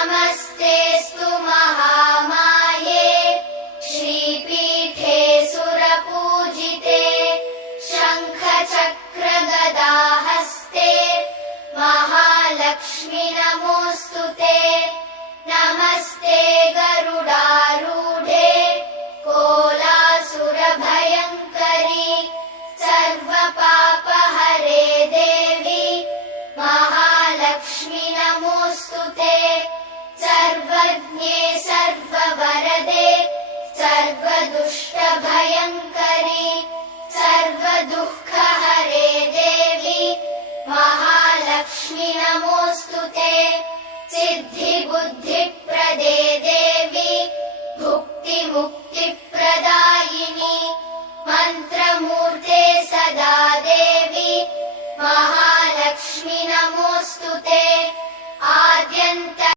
नमस्तेऽस्तु महामाये श्रीपीठे सुरपूजिते शङ्खचक्रगदाहस्ते महालक्ष्मि नमोऽस्तुते। नमस्ते गरुडारूढे कोलासुरभयङ्करि सर्वपापहरे देवी महालक्ष्मि नमोऽस्तुते। सर्वज्ञे सर्ववरदे सर्वदुष्टभयङ्करि सर्वदुःखहरे देवी महालक्ष्मि नमोऽस्तुते। सिद्धिबुद्धि